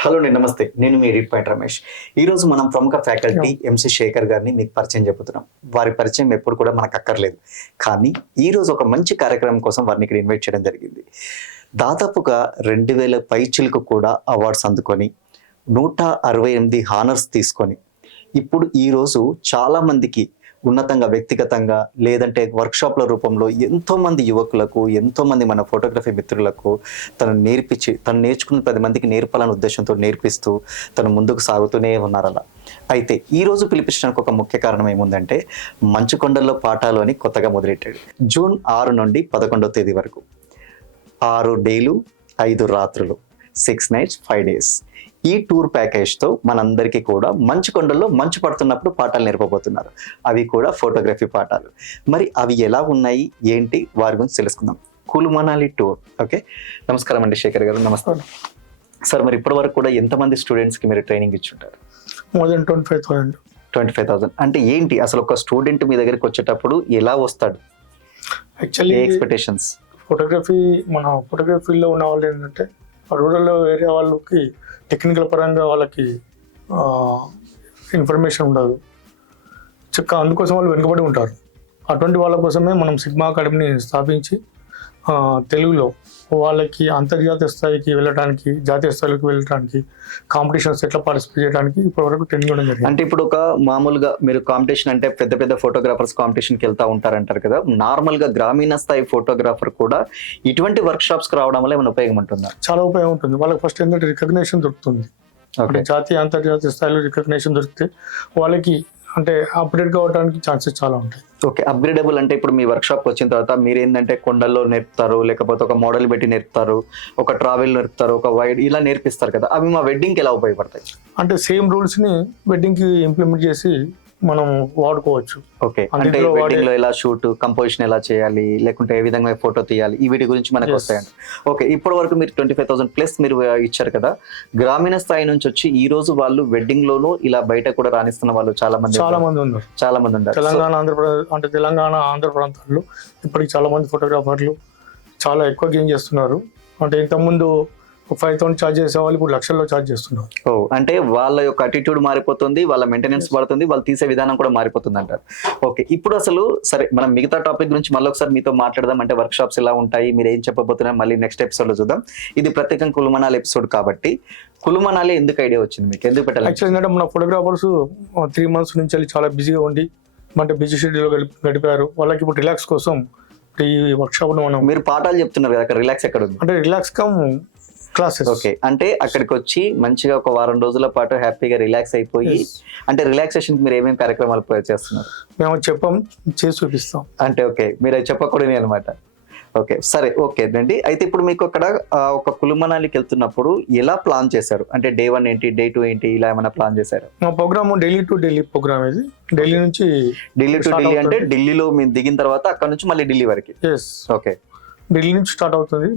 Hello అండి నమస్తే. నేను మీ ఎడిట్ పాయింట్ రమేష్. ఈ రోజు మనం ప్రముఖ ఫ్యాకల్టీ ఎంసి శేఖర్ గారిని మీకు పరిచయం చెబుతున్నాం వారి పరిచయం ఎప్పుడు కూడా మనకు అక్కర్లేదు. కానీ ఈ రోజు ఒక మంచి కార్యక్రమం కోసం వారిని ఇక్కడ ఇన్వైట్ చేయడం జరిగింది. దాదాపుగా రెండు వేల పైచులకు కూడా అవార్డ్స్ అందుకొని నూట అరవై ఎనిమిది హానర్స్ తీసుకొని ఇప్పుడు ఈ రోజు చాలా మందికి ఉన్నతంగా వ్యక్తిగతంగా లేదంటే వర్క్షాప్ల రూపంలో ఎంతో మంది యువకులకు ఎంతో మంది మన ఫోటోగ్రఫీ మిత్రులకు తను నేర్పించి తను నేర్చుకున్న పది మందికి నేర్పాలనే ఉద్దేశంతో నేర్పిస్తూ తను ముందుకు సాగుతూనే ఉన్నారు అలా. అయితే ఈ రోజు పిలిపించడానికి ఒక ముఖ్య కారణం ఏముందంటే మంచుకొండల్లో పాఠాలు అని కొత్తగా మొదలెట్టాడు. జూన్ ఆరు నుండి పదకొండవ తేదీ వరకు. ఆరు డేలు ఐదు రాత్రులు. Six nights five days. ఈ టూర్ ప్యాకేజ్తో మనందరికీ కూడా మంచు కొండల్లో మంచు పడుతున్నప్పుడు పాఠాలు నేర్పబోతున్నారు. అవి కూడా ఫోటోగ్రఫీ పాఠాలు. మరి అవి ఎలా ఉన్నాయి? ఏంటి? వారి గురించి తెలుసుకుందాం. కులు మనాలి టూర్. ఓకే? నమస్కారం అండి శేఖర్ గారు. నమస్తే. సార్ మరి ఇప్పటి వరకు కూడా ఎంతమంది స్టూడెంట్స్కి మీరు training ఇచ్చుంటారు? More than twenty five thousand. Twenty five thousand. అంటే ఏంటి? అసలు ఒక స్టూడెంట్ మీ దగ్గరికి వచ్చేటప్పుడు ఎలా వస్తాడు? Actually expectations? ఫోటోగ్రఫీ మన ఫోటోగ్రఫీలో ఉన్న వాళ్ళు ఏంటంటే రూరల్ ఏరియా వాళ్ళకి టెక్నికల్ పరంగా వాళ్ళకి ఇన్ఫర్మేషన్ ఉండదు. చక్క అందుకోసం వాళ్ళు వెనుకబడి ఉంటారు. అటువంటి వాళ్ళ కోసమే మనం సిగ్మా అకాడమీని స్థాపించి తెలుగులో వాళ్ళకి అంతర్జాతీయ స్థాయికి వెళ్ళడానికి జాతీయ స్థాయికి వెళ్ళడానికి కాంపిటీషన్స్ ఎట్లా పార్టిసిపేట్ చేయడానికి ఇప్పటివరకు ట్రైనింగ్ ఇవ్వడం జరిగింది. అంటే ఇప్పుడు ఒక మామూలుగా మీరు కాంపిటీషన్ అంటే పెద్ద పెద్ద ఫోటోగ్రాఫర్స్ కాంపిటీషన్కి వెళ్తా ఉంటారంటారు కదా నార్మల్గా గ్రామీణ స్థాయి ఫోటోగ్రాఫర్ కూడా ఇటువంటి వర్క్ షాప్స్కి రావడం వల్ల ఏమైనా ఉపయోగం ఉంటుందా? చాలా ఉపయోగం ఉంటుంది. వాళ్ళకి ఫస్ట్ ఏంటంటే రికగ్నేషన్ దొరుకుతుంది. జాతీయ అంతర్జాతీయ స్థాయిలో రికగ్నేషన్ దొరికితే వాళ్ళకి అంటే అప్డేట్ కావడానికి ఛాన్సెస్ చాలా ఉంటాయి. ఓకే అప్గ్రేడబుల్ అంటే ఇప్పుడు మీ వర్క్ షాప్ వచ్చిన తర్వాత మీరు ఏంటంటే కొండల్లో నేర్పుతారు లేకపోతే ఒక మోడల్ పెట్టి నేర్పుతారు ఒక ట్రావెల్ నేర్పుతారు ఒక వైడ్ ఇలా నేర్పిస్తారు కదా అవి మా వెడ్డింగ్కి ఎలా ఉపయోగపడతాయి? అంటే సేమ్ రూల్స్ని వెడ్డింగ్కి ఇంప్లిమెంట్ చేసి మనం వాడుకోవచ్చు. ఓకే. అంటే వెడ్డింగ్లో ఎలా షూట్ కంపోజిషన్ ఎలా చేయాలి లేకుంటే ఏ విధంగా ఫోటో తీయాలి ఈ వీటి గురించి మనకు. వస్తాయండి. ఓకే ఇప్పటి వరకు మీరు ట్వంటీ ఫైవ్ థౌసండ్ ప్లస్ మీరు ఇచ్చారు కదా. గ్రామీణ స్థాయి నుంచి వచ్చి ఈ రోజు వాళ్ళు వెడ్డింగ్ లోను ఇలా బయట కూడా రాణిస్తున్న వాళ్ళు చాలా మంది చాలా. మంది ఉన్నారు. చాలా మంది ఉన్నారు. తెలంగాణ ఆంధ్రప్రదేశ్ అంటే తెలంగాణ ఆంధ్ర ప్రాంతాల్లో ఇప్పటికి చాలా మంది ఫోటోగ్రాఫర్లు చాలా ఎక్కువ గెయిన్ చేస్తున్నారు. అంటే ఇంతకుముందు ఫైవ్ థౌసండ్ ఛార్జ్ చేసే వాళ్ళు ఇప్పుడు లక్షల్లో ఛార్జ్ చేస్తున్నారు. ఓ అంటే వాళ్ళ యొక్క అటిట్యూడ్ మారిపోతుంది వాళ్ళ మెయింటెనెన్స్ పడుతుంది వాళ్ళు తీసే విధానం కూడా మారిపోతుంది అంటారు. ఓకే ఇప్పుడు అసలు సరే మనం మిగతా టాపిక్ గురించి మళ్ళీ ఒకసారి మీతో మాట్లాడదాం. అంటే వర్క్ షాప్స్ ఎలా ఉంటాయి మీరు ఏం చెప్పబోతున్నారు మళ్ళీ నెక్స్ట్ ఎపిసోడ్లో చూద్దాం. ఇది ప్రత్యేకం కులుమనాలి ఎపిసోడ్ కాబట్టి. కులుమనాలి ఎందుకు ఐడియా వచ్చింది మీకు? ఎందుకు పెట్టాలి? యాక్చువల్ ఏంటంటే మన ఫోటోగ్రాఫర్స్ త్రీ మంత్స్ నుంచి వెళ్ళి చాలా బిజీగా ఉండి అంటే బిజీ షెడ్యూల్ గడిపారు. వాళ్ళకి ఇప్పుడు రిలాక్స్ కోసం ఈ వర్క్ షాప్ మనం మీరు పాఠాలు చెప్తున్నారు కదా అక్కడ రిలాక్స్ ఎక్కడ ఉంది? అంటే రిలాక్స్ కమ్ క్లాసెస్ ఓకే అంటే అక్కడికి వచ్చి మంచిగా ఒక వారం రోజుల పాటు హ్యాపీగా రిలాక్స్ అయిపోయి. అంటే రిలాక్సేషన్ మీరు ఏమేమి కార్యక్రమాలు చేస్తున్నారు? మేము చెప్పాం చేసి చూపిస్తాం. అంటే ఓకే మీరు అది చెప్పకూడదు అనమాట. ఓకే సరే ఓకే అండి. అయితే ఇప్పుడు మీకు అక్కడ ఒక కులుమనాలికి వెళ్తున్నప్పుడు ఎలా ప్లాన్ చేశారు? అంటే డే వన్ ఏంటి డే టూ ఏంటి ఇలా ఏమైనా ప్లాన్ చేశారు? మా programme Delhi to Delhi programme ఇది. ఢిల్లీ నుంచి ఢిల్లీ టు ఢిల్లీ అంటే. ఢిల్లీలో మీరు దిగిన తర్వాత అక్కడ నుంచి మళ్ళీ ఢిల్లీ వరకు. ఓకే. ఢిల్లీ నుంచి స్టార్ట్ అవుతుంది.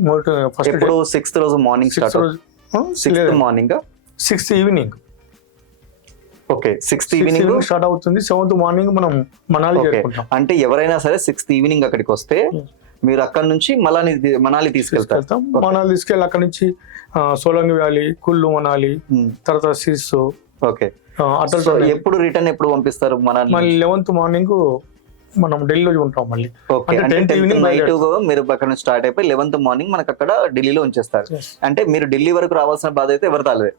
ఫస్ట్ ఎప్పుడు సిక్స్త్ రోజు morning start sixth morning? Sixth evening. Okay sixth evening? Start అవుతుంది. సెవెంత్ మార్నింగ్ మనం మనాలి అంటే ఎవరైనా సరే సిక్స్త్ ఈవినింగ్ అక్కడికి వస్తే Yes. మీరు అక్కడ నుంచి మనాలి తీసుకెళ్తారు. తీసుకెళ్తాం. మనాలి తీసుకెళ్ళి అక్కడ నుంచి సోలంగి వ్యాలీ కుల్లు మనాలి Hmm. తర్వాత సిస్ ఓకే. అటల్ ఎప్పుడు రిటర్న్ ఎప్పుడు పంపిస్తారు మనాలి మళ్ళీ లెవెన్త్ మార్నింగ్ మనం ఢిల్లీలో ఉంటాం మళ్ళీ. ఓకే. అంటే అంటే 10th టెన్త్ evening నైట్. మీరు అక్కడ నుంచి స్టార్ట్ అయిపోయి లెవెన్త్ మార్నింగ్ మనకు అక్కడ ఢిల్లీలో ఉంచేస్తారు. అంటే మీరు ఢిల్లీ వరకు రావాల్సిన బాధ అయితే ఎవరు తాలదే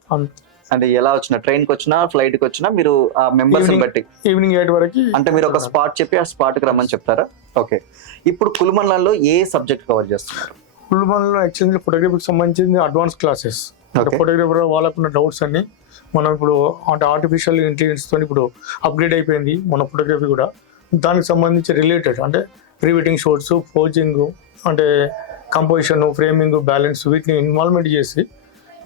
అంటే ఎలా వచ్చినా ట్రైన్కి వచ్చినా ఫ్లైట్కి వచ్చినా మీరు ఆ మెంబర్స్ బట్టి. ఈవినింగ్ ఎయిట్ వరకు అంటే మీరు ఒక స్పాట్ చెప్పి ఆ స్పాట్కి రమ్మని చెప్తారా? ఓకే. ఇప్పుడు కులుమన్లలో ఏ సబ్జెక్ట్ కవర్ చేస్తున్నారు? కుల్లు మనాలిలో యాక్చువల్లీ ఫోటోగ్రఫీకి సంబంధించిన అడ్వాన్స్ క్లాసెస్. ఫోటోగ్రఫర్ వాళ్ళకున్న డౌట్స్ అన్ని మనం ఇప్పుడు అంటే ఆర్టిఫిషియల్ ఇంటెలిజెన్స్తో ఇప్పుడు అప్గ్రేడ్ అయిపోయింది మన ఫోటోగ్రఫీ కూడా. దానికి సంబంధించి రిలేటెడ్ అంటే ప్రీ వెడ్డింగ్ షూట్స్ పోజింగ్ అంటే కంపోజిషన్ ఫ్రేమింగ్ బ్యాలెన్స్ వీటిని ఇన్వాల్వ్మెంట్ చేసి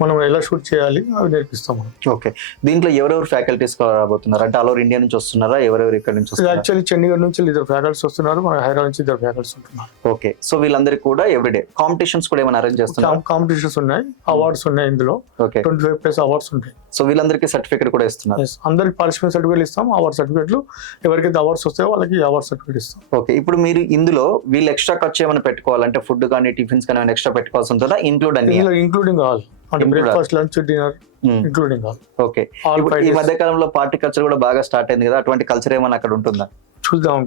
మనం ఎలా షూట్ చేయాలి అవి నేర్పిస్తాం మనం. ఓకే. దీంట్లో ఎవరెవరు ఫ్యాకల్టీస్ రాబోతున్నారు? అంటే ఆల్ ఓవర్ ఇండియా నుంచి వస్తున్నారా? ఎవరెవరు ఇక్కడ నుంచి వస్తున్నారా? యాక్చువల్లీ చండీగఢ్ నుంచి ఇద్దరు ఫ్యాకల్టీస్ వస్తున్నారు మన హైదరాబాద్ నుంచి ఇద్దరు ఫ్యాకల్టీస్ ఉంటున్నారు. ఓకే. సో వీళ్ళందరికీ కూడా ఎవ్రీడే కాంపిటీషన్స్ కూడా ఏమైనా అరేంజ్ చేస్తున్నారు? కాంపిటీషన్స్ ఉన్నాయి అవార్డ్స్ ఉన్నాయి ఇందులో. Okay. Twenty five plus awards ఉంటాయి. సో వీళ్ళందరికీ సర్టిఫికేట్ కూడా ఇస్తున్నారు. అందరికి పార్టిసిపేట్ సర్టిఫికేట్ ఇస్తాం అవార్డ్ సర్టిఫికేట్లు ఎవరికైతే అవార్డ్స్ వస్తాయో వాళ్ళకి అవార్డ్ సర్టిఫికేట్ ఇస్తాం. ఓకే. ఇప్పుడు మీరు ఇందులో వీళ్ళు ఎక్స్ట్రా ఖర్చు ఏమైనా పెట్టుకోవాలంటే ఫుడ్ కానీ టిఫిన్స్ కానీ ఏమైనా ఎక్స్ట్రా పెట్టుకోవాల్సి ఉంటుందా? ఇంక్లూడ్ అన్ని? ఇంక్లూడింగ్ ఆల్ అంటే breakfast lunch dinner including all okay ఈ మధ్య కాలంలో పార్టీ కల్చర్ కూడా బాగా స్టార్ట్ అయింది కదా? అటువంటి కల్చర్ ఏమైనా అక్కడ ఉంటుందా? చూద్దాం.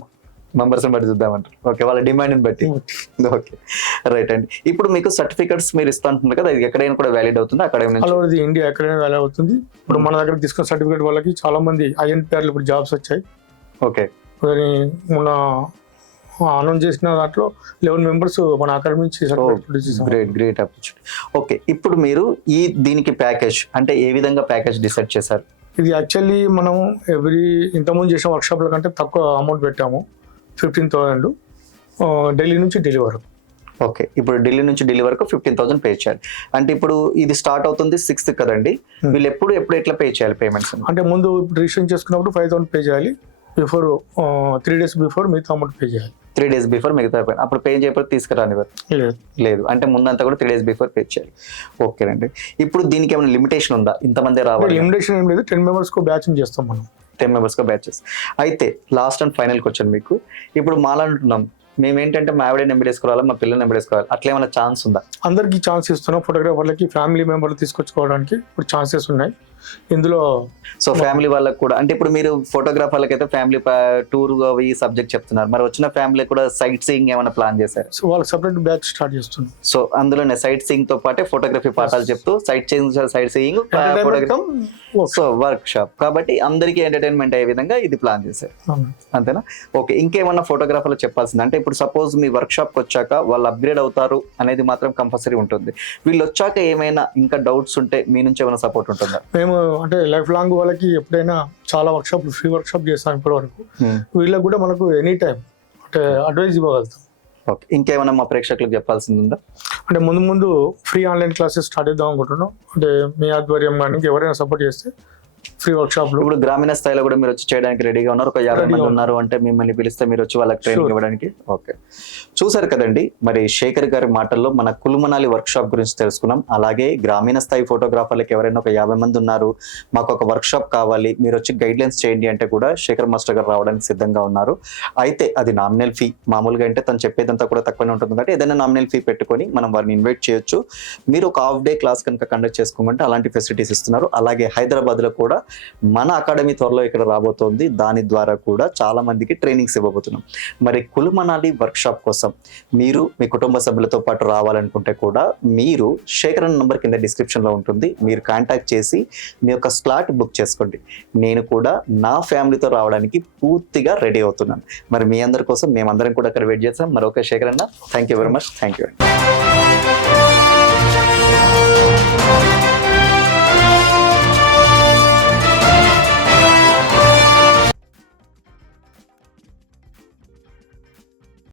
మెంబర్స్ బట్టి చూద్దామంటారు ఓకే వాళ్ళ డిమాండ్ బట్టి. ఓకే రైట్ అండి. ఇప్పుడు మీకు సర్టిఫికెట్స్ మీరు ఇస్తా అంటున్నారు కదా ఇది ఎక్కడైనా కూడా వ్యాలిడ్ అవుతుంది? అక్కడ ఆల్ నుంచి ఓవర్ ది ఇండియా ఎక్కడైనా వేల అవుతుంది. ఇప్పుడు మన దగ్గర తీసుకున్న సర్టిఫికేట్ వాళ్ళకి చాలా మంది ఐఎన్పిఆర్లు ఇప్పుడు జాబ్స్ వచ్చాయి. ఓకే మొన్న అనౌన్స్ చేసిన దాంట్లో లెవెన్ మెంబర్స్ మన అకాడమీ నుంచి గ్రేట్ గ్రేట్ ఆపర్చునిటీ ఓకే ఇప్పుడు మీరు ఈ దీనికి ప్యాకేజ్ అంటే ఏ విధంగా ప్యాకేజ్ డిసైడ్ చేశారు? ఇది యాక్చువల్లీ మనం ఎవ్రీ ఇంతకుముందు చేసిన వర్క్షాప్ల కంటే తక్కువ అమౌంట్ పెట్టాము ఫిఫ్టీన్ థౌసండ్ ఢిల్లీ నుంచి ఢిల్లీ వరకు. ఓకే ఇప్పుడు ఢిల్లీ నుంచి ఢిల్లీ వరకు ఫిఫ్టీన్ థౌసండ్ పే చేయాలి. అంటే ఇప్పుడు ఇది స్టార్ట్ అవుతుంది సిక్స్త్ కదండి Hmm. వీళ్ళు ఎప్పుడు ఎప్పుడు ఎట్లా పే చేయాలి పేమెంట్స్ అంటే ముందు రిజిస్ట్రేషన్ చేసుకున్నప్పుడు ఫైవ్ థౌసండ్ పే చేయాలి బిఫోర్ త్రీ డేస్ బిఫోర్ మిగతా అమౌంట్ పే చేయాలి. త్రీ డేస్ బిఫోర్ మిగతా payment. అప్పుడు పే చేయకపోతే తీసుకురానివ్వరు లేదు. లేదు. అంటే ముందంతా కూడా త్రీ డేస్ బిఫోర్ పే చేయాలి. ఓకేనండి ఇప్పుడు దీనికి ఏమైనా లిమిటేషన్ ఉందా? ఇంతమంది రావాలి లిమిటేషన్ ఏం లేదు. టెన్ మెంబర్స్కు బ్యాచ్ చేస్తాం మనం. టెన్ మెంబర్స్గా బ్యాచెస్ అయితే లాస్ట్ అండ్ ఫైనల్కి వచ్చాను మీకు. ఇప్పుడు మాలా అంటున్నాం మేము ఏంటంటే మా ఆవిడ నెంబడేసుకోవాలి మా పిల్లల్ని నెంబడేసుకోవాలి అట్లా ఏమైనా ఛాన్స్ ఉందా? అందరికి ఛాన్స్ ఇస్తున్నాం. ఫోటోగ్రాఫర్లకి ఫ్యామిలీ మెంబర్లు తీసుకొచ్చుకోవడానికి ఇప్పుడు ఛాన్సెస్ ఉన్నాయి. ఇందులో సో ఫ్యామిలీ వాళ్ళకి కూడా అంటే ఇప్పుడు మీరు ఫోటోగ్రాఫర్లకి అయితే ఫ్యామిలీ టూర్ అవి సబ్జెక్ట్ చెప్తున్నారు. మరి వచ్చిన ఫ్యామిలీ కూడా సైట్ సీయింగ్ ఏమైనా ప్లాన్ చేశారు? సో వాళ్ళకి సపరేట్ బ్యాచ్ స్టార్ట్ చేస్తున్నాం సో అందులోనే సైట్ సీయింగ్తో పాటే ఫోటోగ్రఫీ పాఠాలు చెప్తూ sightseeing sightseeing so workshop కాబట్టి అందరికీ ఎంటర్టైన్మెంట్ అయ్యే విధంగా ఇది ప్లాన్ చేశారు. అంతేనా? ఓకే ఇంకేమన్నా ఫోటోగ్రాఫర్లు చెప్పాల్సింది. అంటే ఇప్పుడు సపోజ్ మీ వర్క్ షాప్కి వచ్చాక వాళ్ళు అప్గ్రేడ్ అవుతారు అనేది మాత్రం కంపల్సరీ ఉంటుంది. వీళ్ళు వచ్చాక ఏమైనా ఇంకా డౌట్స్ ఉంటే మీ నుంచి ఏమైనా సపోర్ట్ ఉంటుందా? మేము అంటే లైఫ్ లాంగ్ వాళ్ళకి ఎప్పుడైనా చాలా వర్క్షాప్ ఫ్రీ వర్క్షాప్ చేస్తాం ఇప్పటి వరకు వీళ్ళకి కూడా మనకు ఎనీ టైం అంటే అడ్వైజ్ ఇవ్వగలుగుతాం. ఓకే ఇంకేమైనా మా ప్రేక్షకులకు చెప్పాల్సింది ఉందా? అంటే ముందు ముందు ఫ్రీ ఆన్లైన్ క్లాసెస్ స్టార్ట్ చేద్దాం అనుకుంటున్నాం. అంటే మీ ఆధ్వర్యం కానీ ఎవరైనా సపోర్ట్ చేస్తే ఫ్రీ వర్క్షాప్లు ఇప్పుడు గ్రామీణ స్థాయిలో కూడా మీరు వచ్చి చేయడానికి రెడీగా ఉన్నారు. ఒక యాభై మంది ఉన్నారు. అంటే మిమ్మల్ని పిలిస్తే మీరు వచ్చి వాళ్ళకి ట్రైనింగ్. ఇవ్వడానికి. ఓకే చూసారు కదండి మరి శేఖర్ గారి మాటల్లో మన కులుమనాలి వర్క్ షాప్ గురించి తెలుసుకున్నాం. అలాగే గ్రామీణ స్థాయి ఫోటోగ్రాఫర్లకు ఎవరైనా ఒక యాభై మంది ఉన్నారు మాకు ఒక వర్క్ షాప్ కావాలి మీరు వచ్చి గైడ్ లైన్స్ చేయండి అంటే కూడా శేఖర్ మాస్టర్ గారు రావడానికి సిద్ధంగా ఉన్నారు. అయితే అది నామినల్ ఫీ మామూలుగా అంటే తను చెప్పేదంతా కూడా తక్కువనే ఉంటుంది. కాబట్టి ఏదైనా నామినల్ ఫీ పెట్టుకొని మనం వారిని ఇన్వైట్ చేయొచ్చు. మీరు ఒక హాఫ్ డే క్లాస్ కనుక కండక్ట్ చేసుకోమంటే అలాంటి ఫెసిలిటీస్ ఇస్తున్నారు. అలాగే హైదరాబాద్లో కూడా మన అకాడమీ త్వరలో ఇక్కడ రాబోతోంది. దాని ద్వారా కూడా చాలా మందికి ట్రైనింగ్స్ ఇవ్వబోతున్నాం. మరి కులుమనాలి వర్క్షాప్ కోసం మీరు మీ కుటుంబ సభ్యులతో పాటు రావాలనుకుంటే కూడా మీరు శేఖరణ నంబర్ కింద డిస్క్రిప్షన్లో ఉంటుంది. మీరు కాంటాక్ట్ చేసి మీ యొక్క స్లాట్ బుక్ చేసుకోండి. నేను కూడా నా ఫ్యామిలీతో రావడానికి పూర్తిగా రెడీ అవుతున్నాను. మరి మీ అందరి కోసం మేమందరం కూడా అక్కడ వెయిట్ చేస్తాం మరొక శేఖరన్న thank you very much thank you